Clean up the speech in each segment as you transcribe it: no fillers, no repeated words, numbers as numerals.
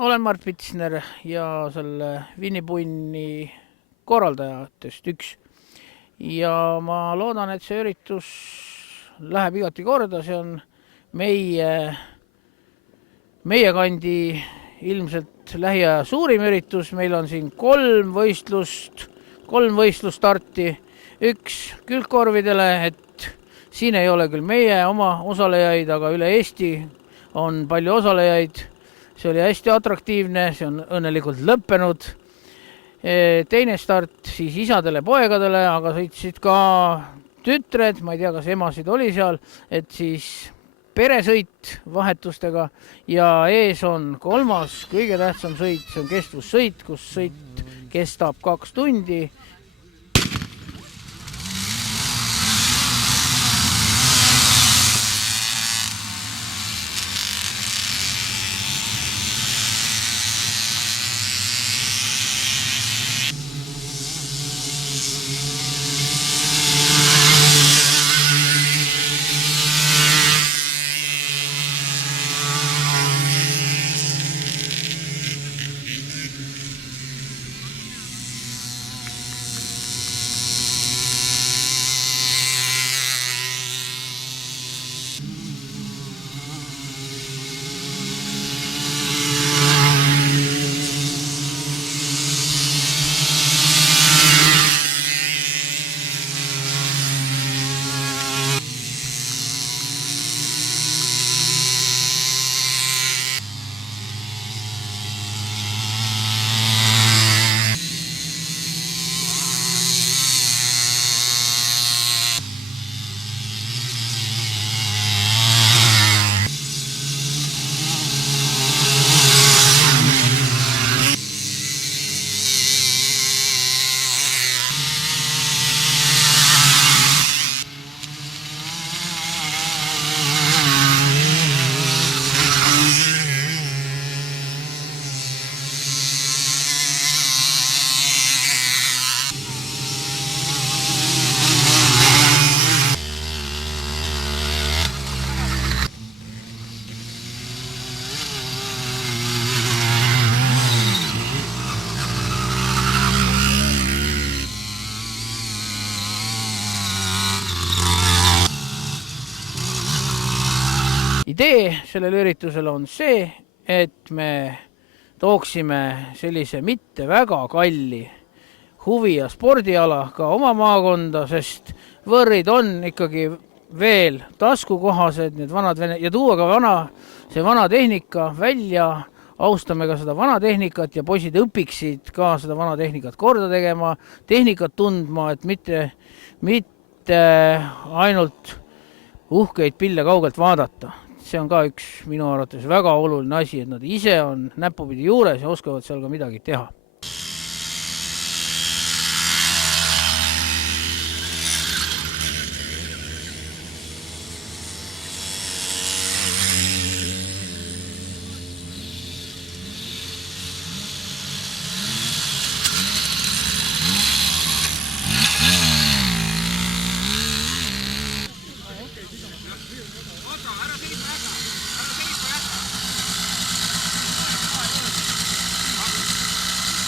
olen Mart Pitsner ja selle Winnipunni korraldajatest üks. Ja ma loodan, et see üritus läheb igati korda, see on meie kandi ilmselt lähiaja suurim üritus. Meil on siin kolm võistlusstarti, üks külgkorvidele, et siin ei ole küll meie oma osalejaid, aga üle Eesti on palju osalejaid. See oli hästi atraktiivne, see on õnnelikult lõppenud. Teine start siis isadele, poegadele, aga sõitsid ka tütred, ma ei tea, kas emasid oli seal, et siis peresõit vahetustega ja ees on kolmas kõige tähtsam sõit, see on kestvussõit, kus sõit kestab 2 tundi. Idee sellel üritusel on see, et me tooksime sellise mitte väga kalli huvi- ja spordiala ka oma maakonda, sest võrrid on ikkagi veel taskukohased, need vanad ja tuua ka see vana tehnika välja, austame ka seda vana tehnikat ja poisid õpiksid ka seda vana tehnikat korda tegema, tehnikat tundma, et mitte ainult uhkeid pille kaugelt vaadata. See on ka üks minu arvates väga oluline asi, et nad ise on näpupidi juures ja oskavad seal ka midagi teha.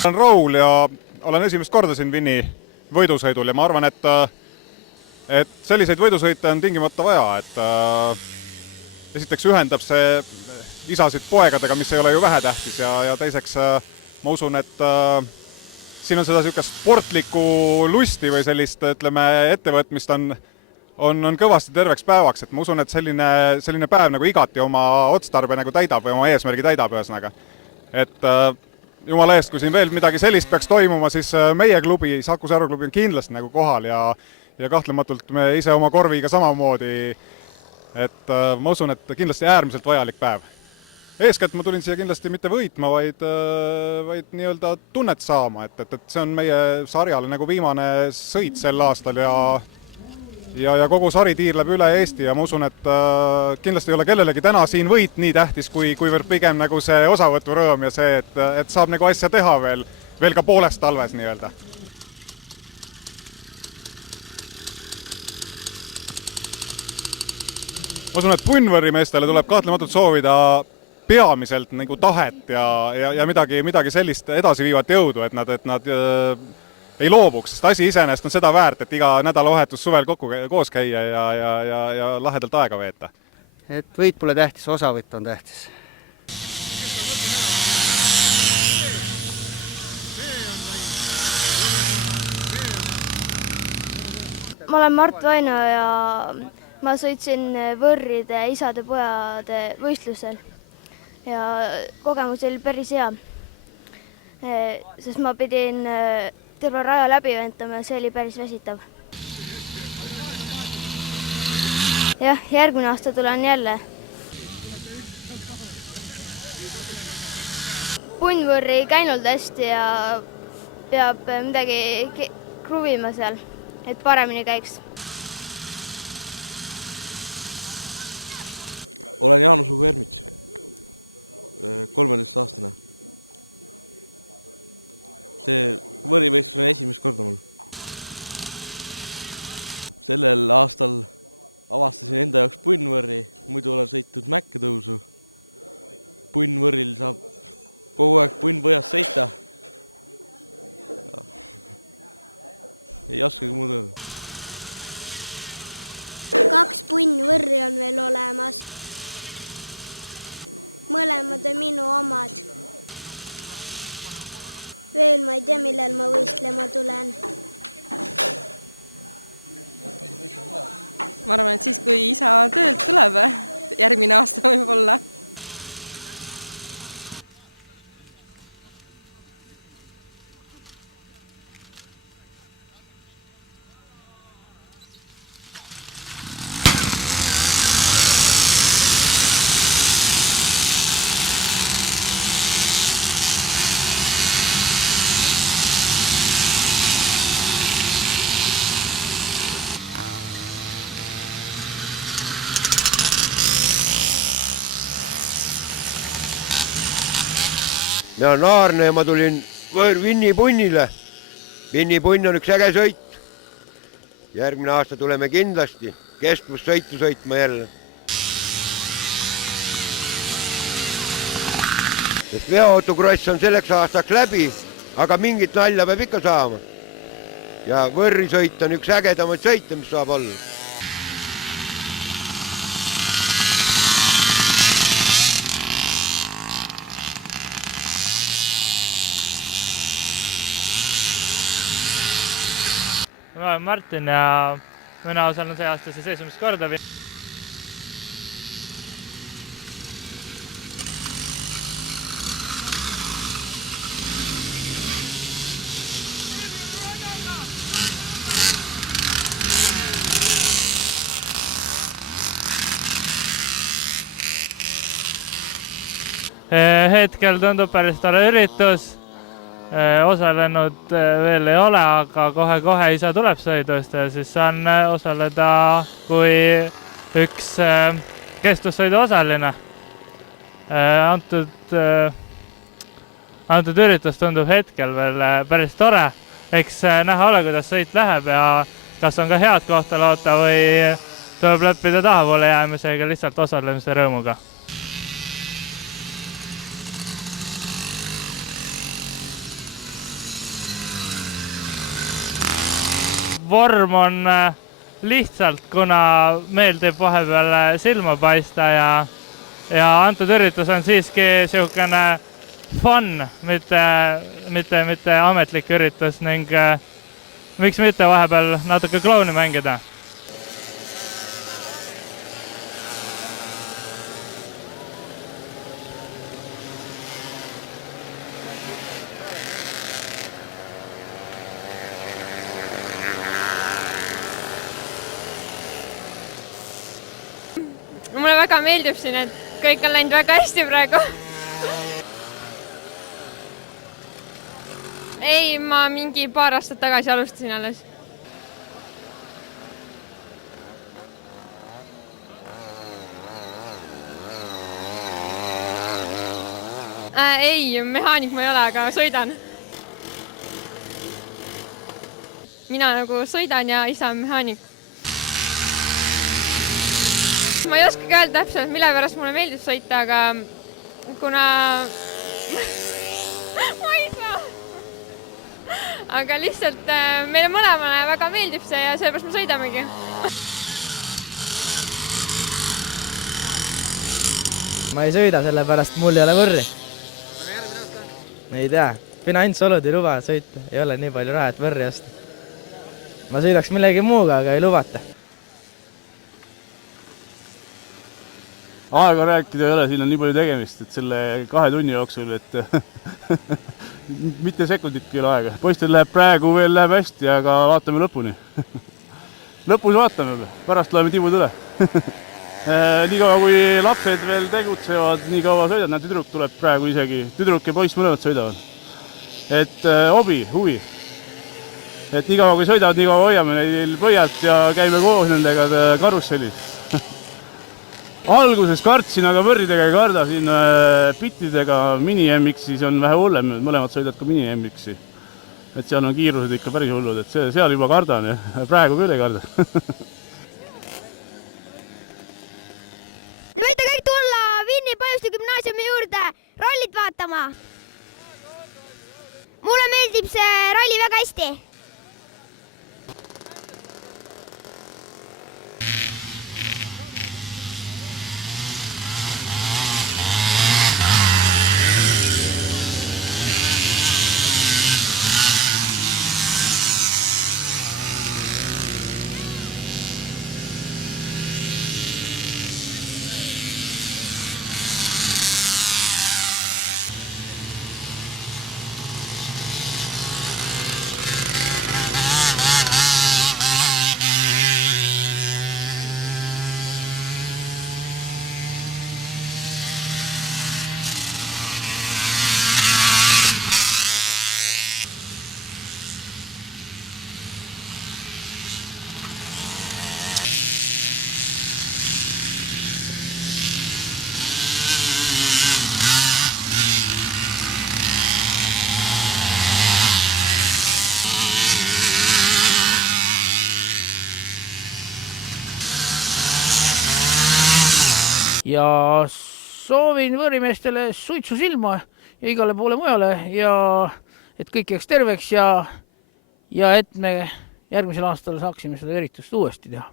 Olen Raul ja olen esimest korda siin Winni võidusõidul ja ma arvan, et selliseid võidusõite on tingimata vaja, et esiteks ühendab see isasid poegadega, mis ei ole ju vähetähtis ja teiseks ma usun, et siin on seda niisugust sportlikku lusti või sellist, ütleme, ettevõtmist on kõvasti terveks päevaks, et ma usun, et selline päev nagu igati oma otstarbe nagu täidab või oma eesmärgi täidab ühesõnaga. Et jumala eest, kui siin veel midagi sellist peaks toimuma, siis meie klubi, Saku Säru klubi on kindlasti nagu kohal ja kahtlematult me ise oma korviga samamoodi, et ma usun, et kindlasti äärmiselt vajalik päev. Eeskätt ma tulin siia kindlasti mitte võitma, vaid nii-öelda tunnet saama, et see on meie sarjale nagu viimane sõit sel aastal ja kogu sari tiirleb üle Eesti ja ma usun, et kindlasti ei ole kellelegi täna siin võit nii tähtis, kuivõrd pigem nagu see osavõturõõm ja see, et saab nagu asja teha veel ka poolest talves nii-öelda. Ma usun, et Punnvõrri meestele tuleb kahtlematult soovida peamiselt nagu tahet ja midagi sellist edasiviivat jõudu, et nad ei loobuks, sest asi iseenesest on seda väärt, et iga nädalavahetus suvel koos käia ja lahedalt aega veeta. Et võit pole tähtis, osavõtt on tähtis. Ma olen Mart Vaino ja ma sõitsin võrride isade-pojade võistlusel ja kogemus oli päris hea, sest ma pidin terve raja läbi ventama ja see oli päris väsitav. Jah, järgmine aasta tulen jälle. Punnvõrri ei käinud hästi ja peab midagi kruvima seal, et paremini käiks. Olen Jaanus Ugu Ermits, 13-aastane. See võrivõistlus on esimest korda mul. Sellel aastal avastasin enda jaoks punnvõrri, muidu olen sõitnud mäkketõusu. Punnvõrril saab kogu aeg punnpõjas sõita. Ei oskagi muud öelda. 2 punnvõrri on veel olemas. Mõlemad on minu omad. Veel ma ei tea, millal ma võistlema tulen. Ma arvan, et siis, kui isa töölt tuleb, järgmine aasta võib olla. Mina olen Aarne ja ma tulin Vinni punnile. Vinni punn on üks äge sõit. Järgmine aasta tuleme kindlasti kestvussõitu sõitma jälle. Sest veoautokross on selleks aastaks läbi, aga mingit nalja peab ikka saama. Ja võrrisõit on üks ägedamaid sõite, mis saab olla. Ma olen Martin ja mina osalen see aasta siis esimest korda. Hetkel tundub päris tore üritus. Osalenud veel ei ole, aga kohe isa tuleb sõidust ja siis saan osaleda kui üks kestvussõidu osaline. Antud üritus tundub hetkel veel päris tore. Eks näha ole, kuidas sõit läheb ja kas on ka head kohta loota või tuleb leppida tahapoole jäämisega lihtsalt osalemise rõõmuga. Vorm on lihtsalt, kuna meeldib vahepeal silma paista ja antud üritus on siiski siukene fun, mitte ametlik üritus ning miks mitte vahepeal natuke klouni mängida. Mulle väga meeldib siin, et kõik on läinud väga hästi praegu. Ei, ma mingi paar aastat tagasi alustasin alles. Ei, mehaanik ma ei ole, aga sõidan. Mina nagu sõidan ja isa on mehaanik. Ma ei oskagi öelda täpselt, mille pärast mulle meeldib sõita, aga kuna ma ei saa. Aga lihtsalt meile mõlemale väga meeldib see ja sellepärast me sõidamegi. Ma ei sõida, sellepärast mul ei ole võrri. Ei tea, finantsolud ei luba sõita, ei ole nii palju raha, et võrri osta. Ma sõidaks millegi muuga, aga ei lubata. Aega rääkida ei ole, siin on nii palju tegemist, et selle 2 tunni jooksul, et mitte sekunditki ei ole aega. Poistel läheb praegu veel hästi, aga vaatame lõpuni. Lõpus vaatame, pärast loeme tibud üle. Nii kaua kui lapsed veel tegutsevad, nii kaua sõidad, näed, tüdruk tuleb praegu isegi, tüdruk ja poiss mõlemad sõidavad. Et hobi, huvi. Et nii kaua kui sõidavad, nii kaua hoiame neil põialt ja käime koos nendega karussellis. Alguses kartsin, aga võrridega ei karda, siin pittidega mini-MX-is on vähe hullem, mõlemad sõidad ka mini-MX-i. Et seal on kiirused ikka päris hullud, et seal juba kardan ja praegu küll ei karda. Te võite kõik tulla Vinni Paljuste gümnaasiumi juurde rallit vaatama. Mulle meeldib see ralli väga hästi. Ja soovin võõrimeestele suitsu silma ja igale poole mujale ja et kõik jääks terveks ja et me järgmisel aastal saaksime seda üritust uuesti teha.